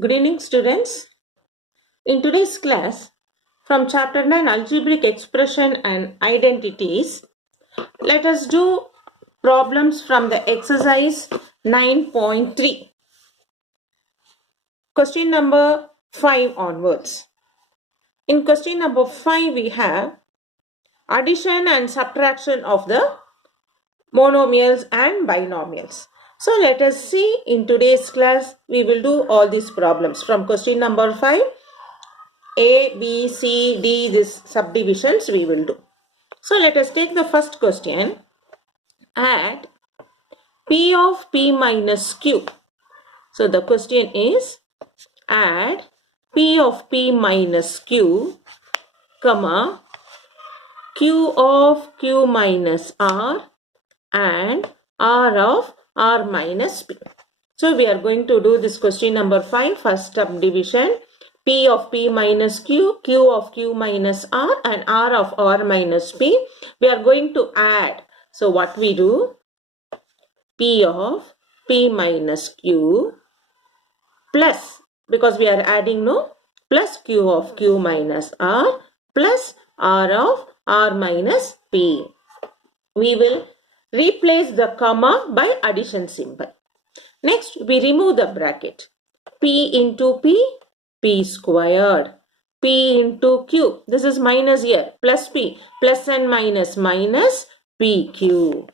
Good evening, students. In today's class, from chapter 9 Algebraic Expression and Identities, let us do problems from the exercise 9.3. Question number 5 onwards. In question number 5, we have addition and subtraction of the monomials and binomials. So let us see in today's class, we will do all these problems from question number 5. A, B, C, D, these subdivisions we will do. So let us take the first question. Add P of P minus Q. So the question is add P of P minus Q, comma, Q of Q minus R and R of R minus P. So we are going to do this question number 5, first subdivision. P of P minus Q, Q of Q minus R and R of R minus P. We are going to add. So what we do? P of P minus Q plus, because we are adding, no, plus Q of Q minus R plus R of R minus P. We will replace the comma by addition symbol. Next, we remove the bracket. P into P, P squared. P into Q. This is minus here. Plus P. Plus and minus minus PQ.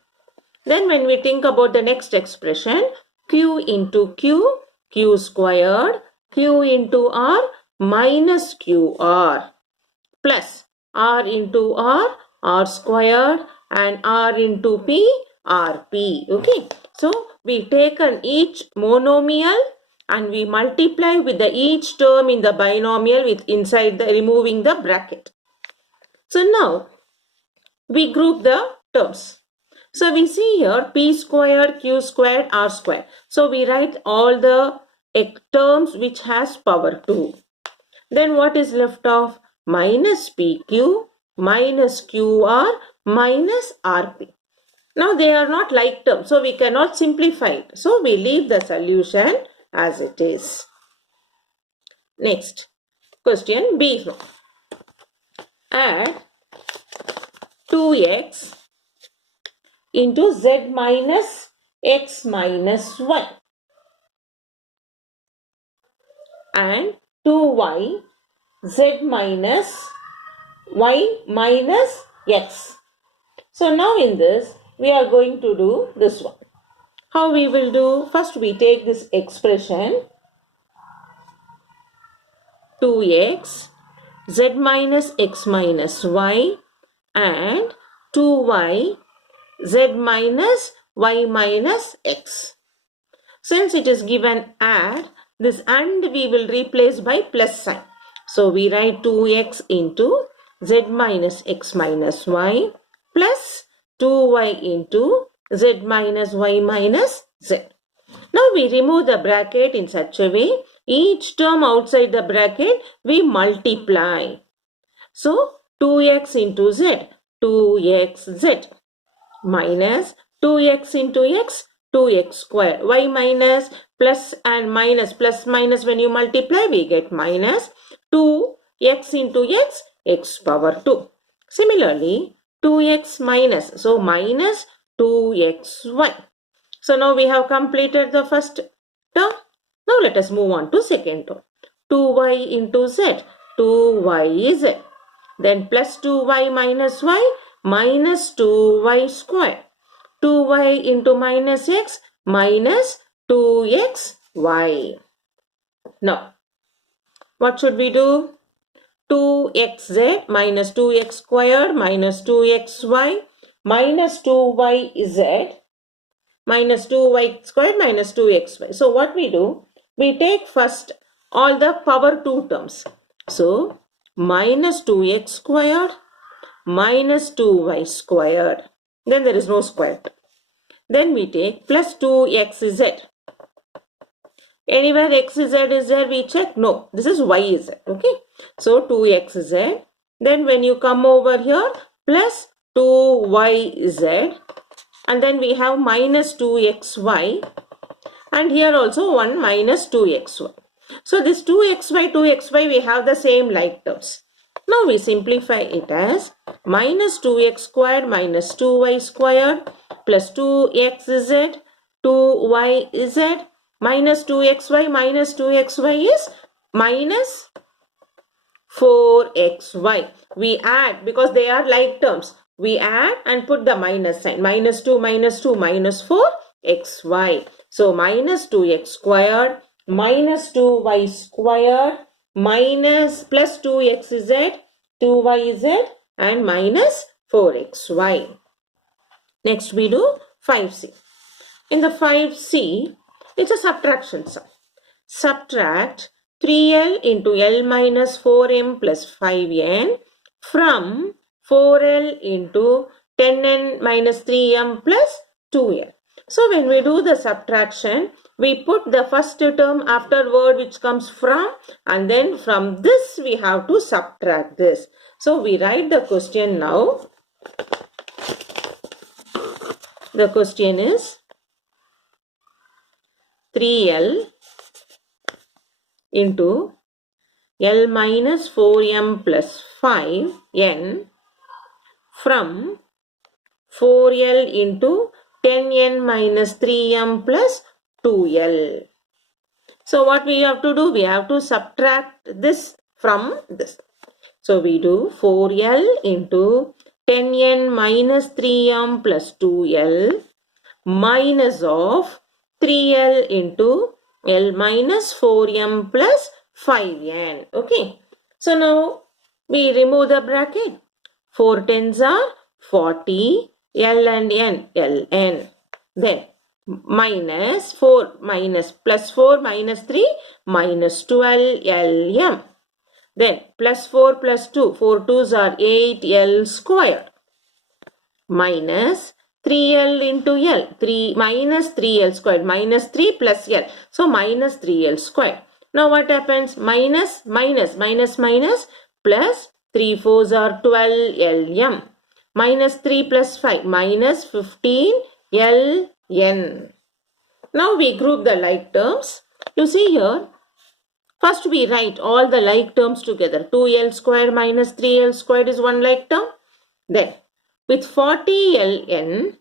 Then when we think about the next expression, Q into Q, Q squared. Q into R minus QR. Plus R into R, R squared. And R into P, RP. Okay. So we taken each monomial and we multiply with the each term in the binomial with inside the removing the bracket. So now we group the terms. So we see here P squared, Q squared, R squared. So we write all the terms which has power 2. Then what is left of? Minus PQ, minus QR, minus RP. Now they are not like terms, so we cannot simplify it. So we leave the solution as it is. Next, question B. Add 2x into z minus x minus 1 and 2y z minus y minus x. So now in this, we are going to do this one. How we will do? First we take this expression 2x z minus x minus y and 2y z minus y minus x. Since it is given add, this and we will replace by plus sign. So we write 2x into z minus x minus y plus 2y into z minus y minus z. Now we remove the bracket in such a way, each term outside the bracket we multiply. So 2x into z, 2xz minus 2x into x, 2x square. Y minus plus and minus, plus minus when you multiply we get minus 2x into x, x power 2. Similarly, 2x minus, so minus 2xy. So now we have completed the first term. Now let us move on to second term. 2y into z, 2yz. Then plus 2y minus y, minus 2y square. 2y into minus x, minus 2xy. Now, what should we do? 2xz minus 2x squared minus 2xy minus 2yz minus 2y squared minus 2xy. So what we do? We take first all the power 2 terms. So minus 2x squared minus 2y squared. Then there is no square. Then we take plus 2xz. Anywhere xz is there, we check? No, this is yz. Okay. So 2xz. Then when you come over here, plus 2yz. And then we have minus 2xy. And here also 1 minus 2xy. So this 2xy, we have the same like terms. Now we simplify it as minus 2x squared minus 2y squared plus 2xz 2yz minus 2xy is minus 4xy. We add because they are like terms. We add and put the minus sign. Minus 2 minus 4xy. So minus 2x squared minus 2y squared minus plus 2xz 2yz and minus 4xy. Next we do 5c. In the 5c, it's a subtraction sum. Subtract 3l into l minus 4m plus 5n from 4l into 10n minus 3m plus 2l. So when we do the subtraction, we put the first term after word which comes from, and then from this we have to subtract this. So we write the question now. The question is 3l into L minus 4m plus 5n from 4l into 10n minus 3m plus 2l. So what we have to do? We have to subtract this from this. So we do 4l into 10n minus 3m plus 2l minus of 3l into L minus 4m plus 5n. Okay. So now we remove the bracket. 4 tens are 40. L and n. Ln. Then minus 4 minus plus 4 minus 3 minus 12 Lm. Then plus 4 plus 2. 4 2s are 8 L squared. Minus 3l into l, 3 minus 3l squared, minus 3 plus l. So minus 3l squared. Now what happens? Minus, minus, minus, minus, plus 3 4s are 12 lm. Minus 3 plus 5, minus 15 ln. Now we group the like terms. You see here, first we write all the like terms together. 2l squared minus 3l squared is one like term. Then with 40 ln,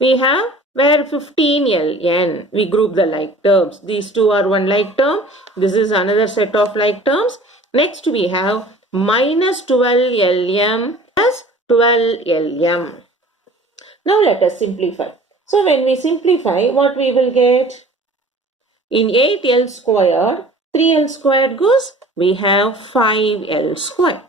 we have where 15 ln. We group the like terms. These two are one like term. This is another set of like terms. Next we have minus 12 lm plus 12 lm. Now let us simplify. So when we simplify, what we will get? In 8l squared, 3l squared goes, we have 5l squared.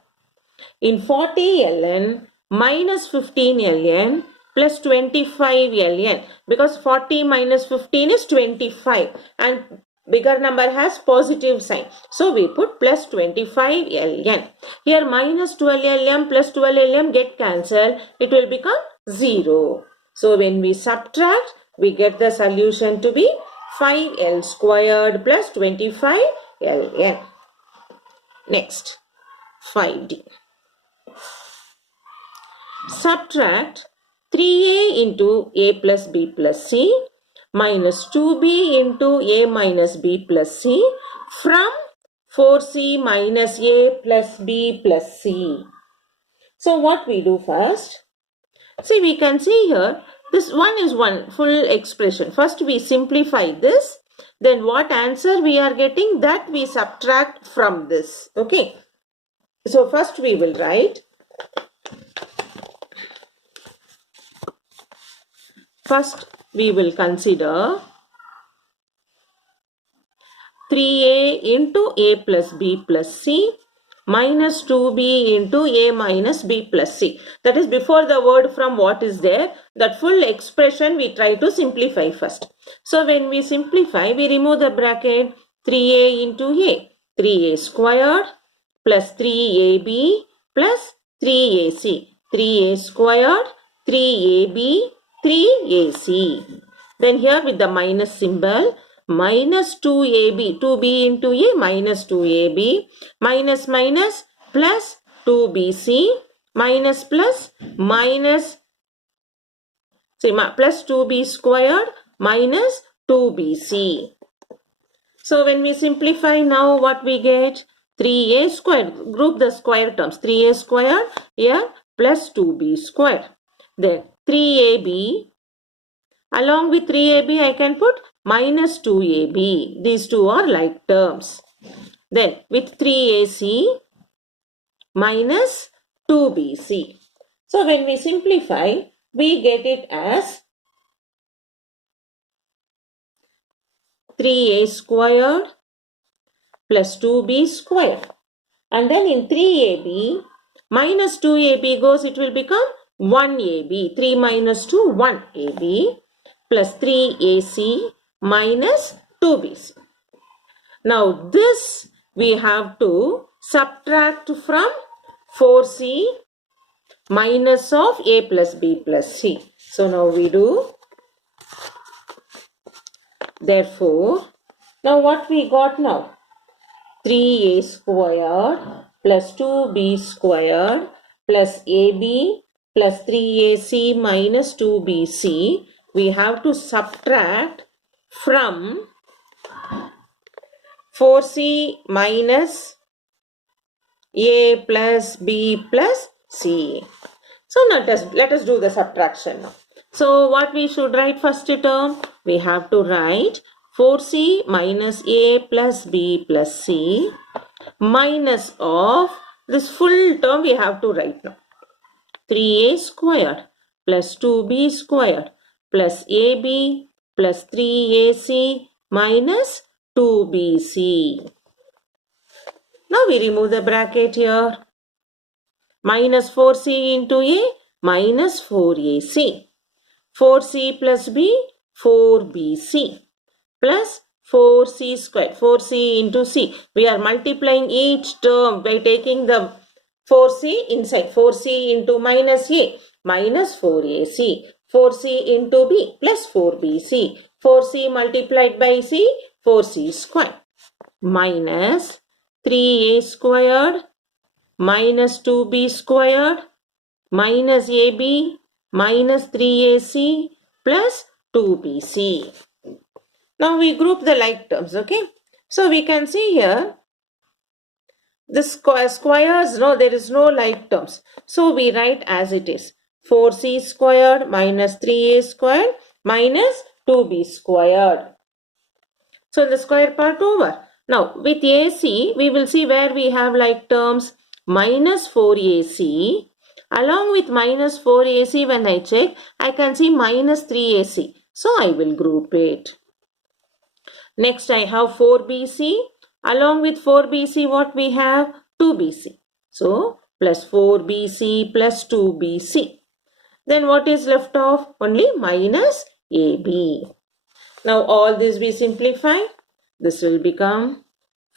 In 40 ln, minus 15 ln plus 25 ln, because 40 minus 15 is 25 and bigger number has positive sign. So we put plus 25 ln. Here minus 12 lm plus 12 lm get cancelled. It will become 0. So when we subtract, we get the solution to be 5l squared plus 25 ln. Next, 5d. Subtract 3a into a plus b plus c minus 2b into a minus b plus c from 4c minus a plus b plus c. So what we do first? See, we can see here, this one is one full expression. First we simplify this. Then what answer we are getting, that we subtract from this. Okay. So first we will write. First, we will consider 3a into a plus b plus c minus 2b into a minus b plus c. That is before the word from what is there. That full expression we try to simplify first. So when we simplify, we remove the bracket 3a into a. 3a squared plus 3ab plus 3ac. 3a squared, 3ab, 3ac. Then here with the minus symbol, minus 2ab, 2b into a minus 2ab, minus minus plus 2bc, minus plus minus, see, plus 2b squared minus 2bc. So when we simplify now, what we get? 3a squared. Group the square terms. 3a squared here plus 2b squared. Then 3ab. Along with 3ab, I can put minus 2ab. These two are like terms. Then with 3ac minus 2bc. So when we simplify, we get it as 3a squared plus 2b squared. And then in 3ab, minus 2ab goes, it will become 1ab. 3 minus 2, 1ab plus 3ac minus 2bc. Now this we have to subtract from 4c minus of a plus b plus c. So now we do. Therefore, now what we got now? 3a squared plus 2b squared plus ab plus 3ac minus 2bc. We have to subtract from 4c minus a plus b plus c. So let us do the subtraction now. So what we should write first term? We have to write 4c minus a plus b plus c minus of this full term we have to write now. 3a squared plus 2b squared plus ab plus 3ac minus 2bc. Now we remove the bracket here. Minus 4c into a minus 4ac. 4c plus b, 4bc plus 4c squared, 4c into c. We are multiplying each term by taking the 4c inside. 4c into minus a, minus 4ac. 4c into b plus 4bc. 4c multiplied by c, 4c squared. Minus 3a squared minus 2b squared minus ab minus 3ac plus 2bc. Now we group the like terms, okay? So we can see here, the squares, no, there is no like terms. So we write as it is. 4c squared minus 3a squared minus 2b squared. So the square part over. Now with ac, we will see where we have like terms. Minus 4ac. Along with minus 4ac, when I check, I can see minus 3ac. So I will group it. Next I have 4bc. Along with 4bc, what we have? 2bc. So plus 4bc plus 2bc. Then what is left off? Only minus ab. Now all this we simplify. This will become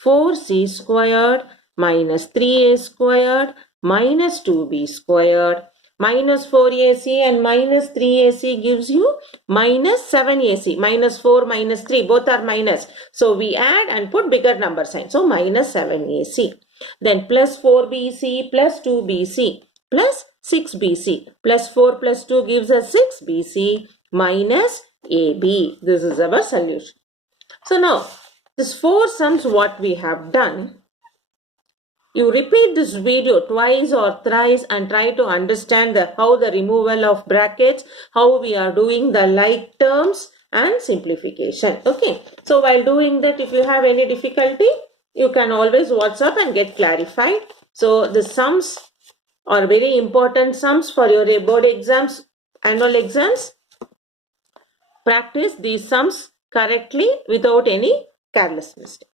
4c squared minus 3a squared minus 2b squared. Minus 4ac and minus 3ac gives you minus 7ac. Minus 4 minus 3 both are minus. So we add and put bigger number sign. So minus 7ac. Then plus 4bc plus 2bc plus 6bc. Plus 4 plus 2 gives us 6bc minus ab. This is our solution. So now this 4 sums what we have done. You repeat this video twice or thrice and try to understand how the removal of brackets, how we are doing the like terms and simplification. Okay. So while doing that, if you have any difficulty, you can always WhatsApp and get clarified. So the sums are very important sums for your board exams, annual exams. Practice these sums correctly without any careless mistake.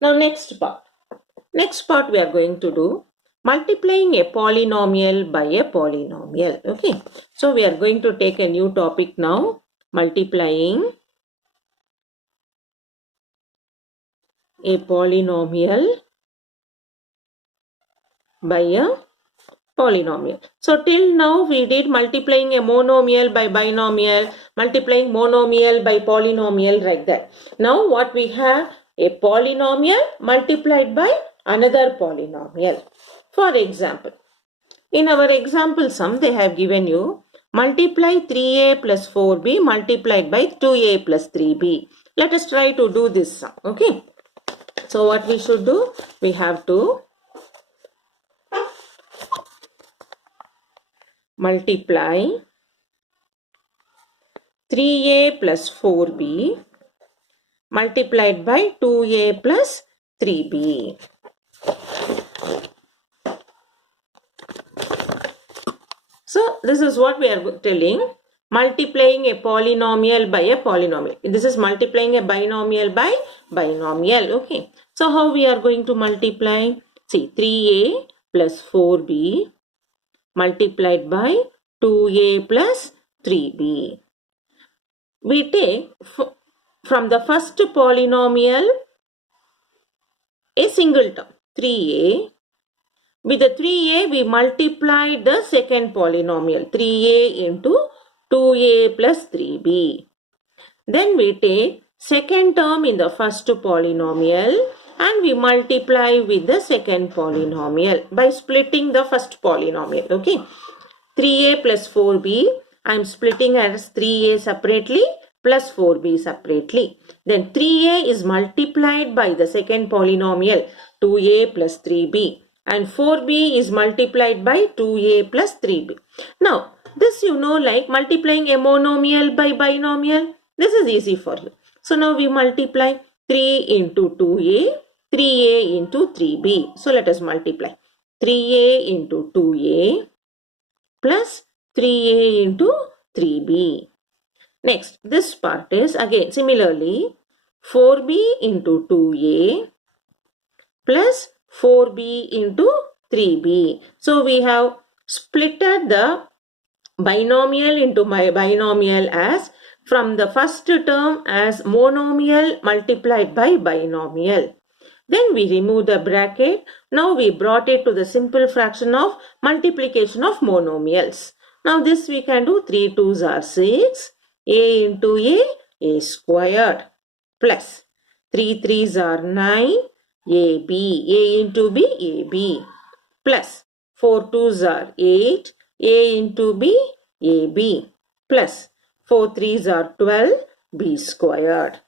Now next part. Next part we are going to do multiplying a polynomial by a polynomial. Okay. So we are going to take a new topic now. Multiplying a polynomial by a polynomial. So till now we did multiplying a monomial by binomial, multiplying monomial by polynomial like that. Now what we have? A polynomial multiplied by another polynomial. For example, in our example sum they have given you multiply 3a plus 4b multiplied by 2a plus 3b. Let us try to do this sum. Okay. So what we should do? We have to multiply 3a plus 4b multiplied by 2a plus 3b. So this is what we are telling. Multiplying a polynomial by a polynomial. This is multiplying a binomial by binomial. Okay. So how we are going to multiply? See, 3a plus 4b multiplied by 2a plus 3b. We take from the first polynomial a single term 3a. With the 3a we multiply the second polynomial 3a into 2a plus 3b. Then we take second term in the first polynomial and we multiply with the second polynomial by splitting the first polynomial. Okay. 3a plus 4b, I am splitting as 3a separately plus 4b separately. Then 3a is multiplied by the second polynomial 2a plus 3b and 4b is multiplied by 2a plus 3b. Now this you know, like multiplying a monomial by binomial. This is easy for you. So now we multiply 3 into 2a, 3a into 3b. So let us multiply 3a into 2a plus 3a into 3b. Next, this part is again similarly 4b into 2a plus 4b into 3b. So we have splitted the binomial into my binomial as from the first term as monomial multiplied by binomial. Then we remove the bracket. Now we brought it to the simple fraction of multiplication of monomials. Now this we can do 3 2s are 6. A into a squared plus 3 3s are 9. A into b, ab plus 4 2s are 8. A into b, ab plus 4 3s are 12. B squared.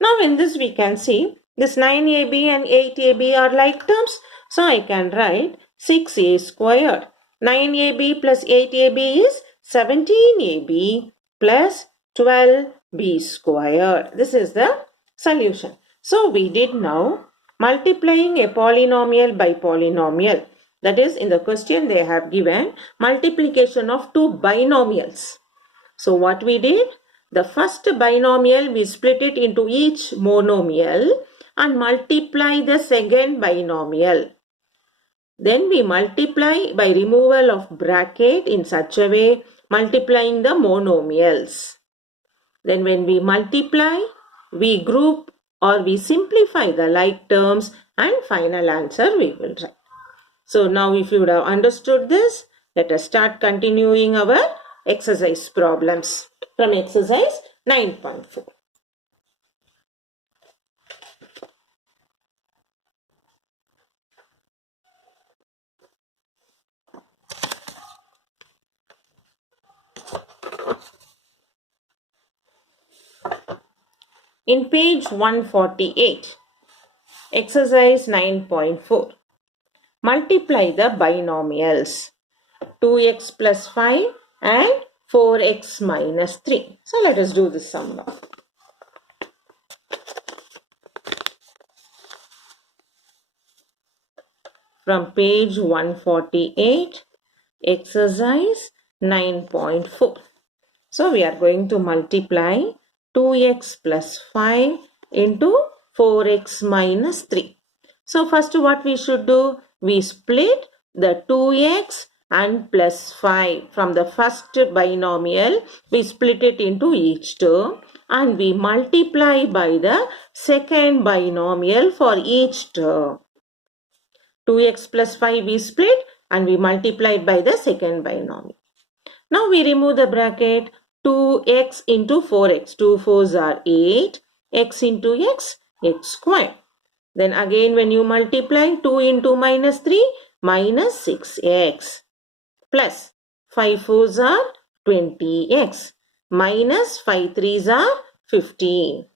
Now in this we can see this 9ab and 8ab are like terms. So I can write 6a squared. 9ab plus 8ab is 17ab plus 12b squared. This is the solution. So we did now multiplying a polynomial by polynomial. That is, in the question they have given multiplication of two binomials. So what we did? The first binomial we split it into each monomial and multiply the second binomial. Then we multiply by removal of bracket in such a way, multiplying the monomials. Then when we multiply, we group or we simplify the like terms and final answer we will write. So now if you would have understood this, let us start continuing our exercise problems from exercise 9.4. In page 148, exercise 9.4, multiply the binomials 2x plus 5 and 4x minus 3. So let us do this sum now. From page 148, exercise 9.4. So we are going to multiply 2x plus 5 into 4x minus 3. So first what we should do? We split the 2x and plus 5 from the first binomial. We split it into each term and we multiply by the second binomial for each term. 2x plus 5 we split and we multiply by the second binomial. Now we remove the bracket. 2x into 4x. 2 4s are 8. X into x squared. Then again when you multiply 2 into minus 3 minus 6x plus 5 4s are 20x minus 5 3s are 15.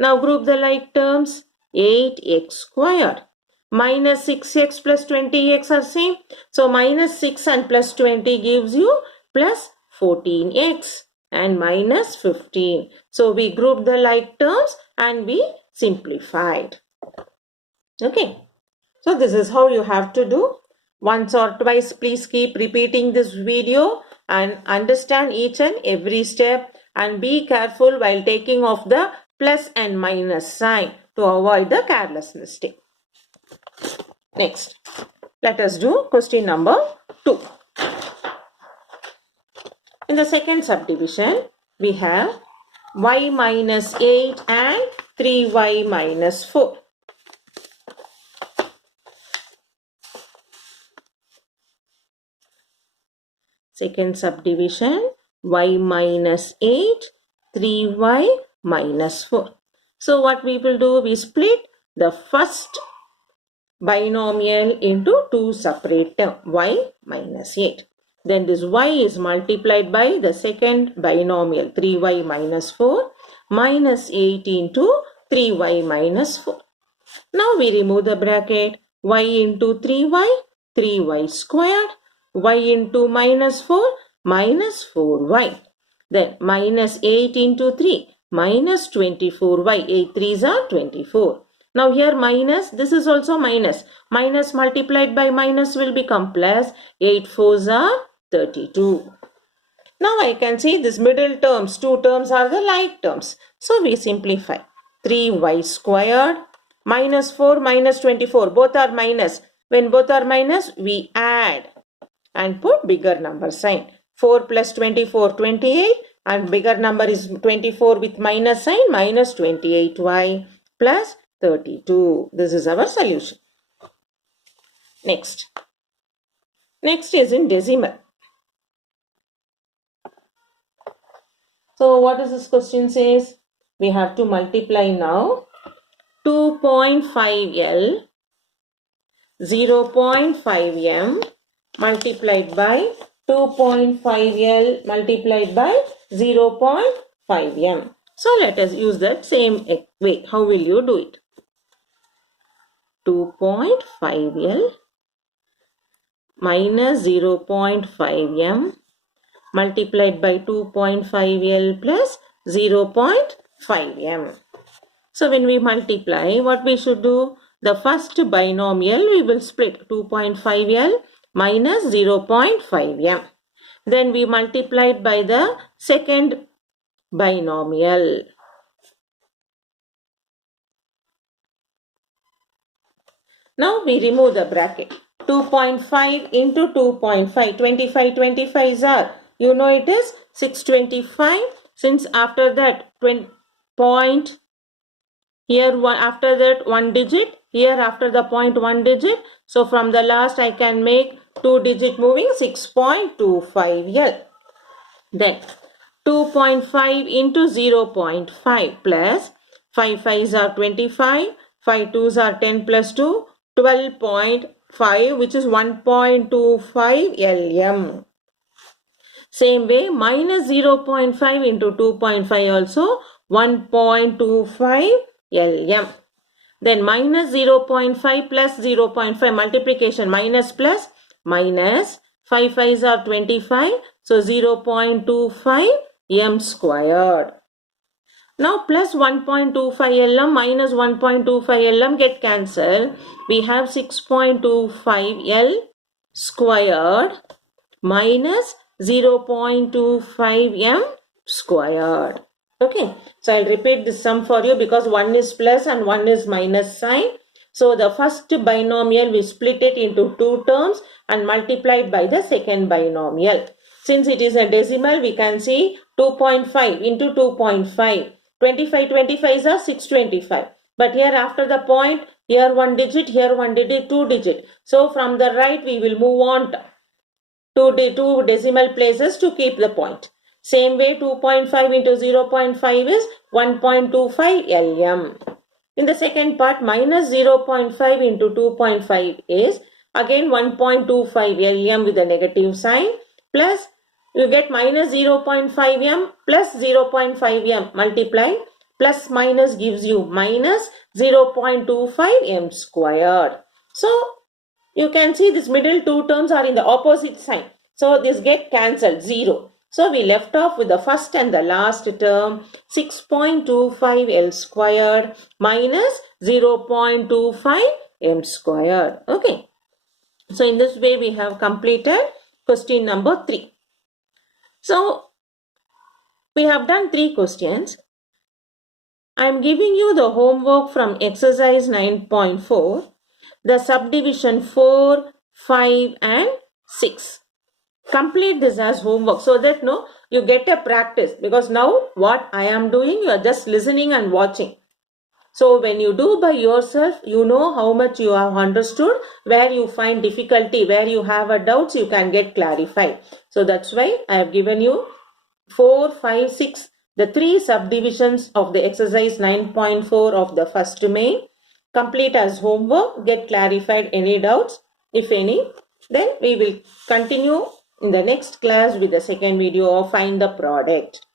Now group the like terms. 8x squared minus 6x plus 20x are same. So minus 6 and plus 20 gives you plus 14x and minus 15. So we grouped the like terms and we simplified. Okay. So this is how you have to do. Once or twice, please keep repeating this video and understand each and every step, and be careful while taking off the plus and minus sign to avoid the careless mistake. Next, let us do question number 2. In the second subdivision, we have y minus 8 and 3y minus 4. Second subdivision, y minus 8, 3y minus 4. So what we will do, we split the first binomial into two separate terms, y minus 8. Then this y is multiplied by the second binomial, 3y minus 4, minus 8 into 3y minus 4. Now we remove the bracket, y into 3y, 3y squared, y into minus 4, minus 4y. Then minus 8 into 3, minus 24y. 8 3s are 24. Now here minus, this is also minus. Minus multiplied by minus will become plus. 8 4s are 32. Now I can see this middle terms, two terms are the like terms. So we simplify. 3y squared minus 4 minus 24. Both are minus. When both are minus, we add and put bigger number sign. 4 plus 24, 28, and bigger number is 24 with minus sign, minus 28y plus 32. This is our solution. Next is in decimal. So what does this question says? We have to multiply now. 2.5L 0.5m multiplied by 2.5L multiplied by 0.5m. So let us use that same way. How will you do it? 2.5L minus 0.5m multiplied by 2.5L plus 0.5m. So when we multiply, what we should do? The first binomial we will split 2.5L minus 0.5m. Then we multiplied by the second binomial. Now we remove the bracket. 2.5 into 2.5. 25 25s are. You know it is 625. Since after that point, here one, after that one digit, here after the point one digit. So from the last I can make two digit moving, 6.25L. Then 2.5 into 0.5 plus 5 5s are 25, 5 2s are 10 plus 2, 12.5, which is 1.25 LM. Same way, minus 0.5 into 2.5 also 1.25 LM. Then minus 0.5 plus 0.5 multiplication, minus plus minus 5 5s are 25. So 0.25 m squared. Now plus 1.25 LM minus 1.25 LM get cancelled. We have 6.25 L squared minus 0.25 m squared. Okay, so I'll repeat this sum for you because one is plus and one is minus sign. So the first binomial we split it into two terms and multiplied by the second binomial. Since it is a decimal, we can see 2.5 into 2.5. 25 25s are 625. But here after the point, here one digit, here one digit, two digit. So from the right we will move on to two decimal places to keep the point. Same way 2.5 into 0.5 is 1.25 LM. In the second part, minus 0.5 into 2.5 is again 1.25 LM with a negative sign, plus you get minus 0.5 m plus 0.5 m multiply plus minus gives you minus 0.25 m squared. So you can see this middle two terms are in the opposite sign. So this get cancelled, 0. So we left off with the first and the last term, 6.25 L squared minus 0.25 m squared. Okay. So in this way we have completed question number 3. So we have done 3 questions. I am giving you the homework from exercise 9.4, the subdivision 4, 5 and 6. Complete this as homework so that you get a practice, because now what I am doing, you are just listening and watching. So when you do by yourself, you know how much you have understood, where you find difficulty, where you have a doubts, you can get clarified. So that's why I have given you 4, 5, 6, the 3 subdivisions of the exercise 9.4 of the first main. Complete as homework, get clarified any doubts, if any. Then we will continue in the next class with the second video of find the product.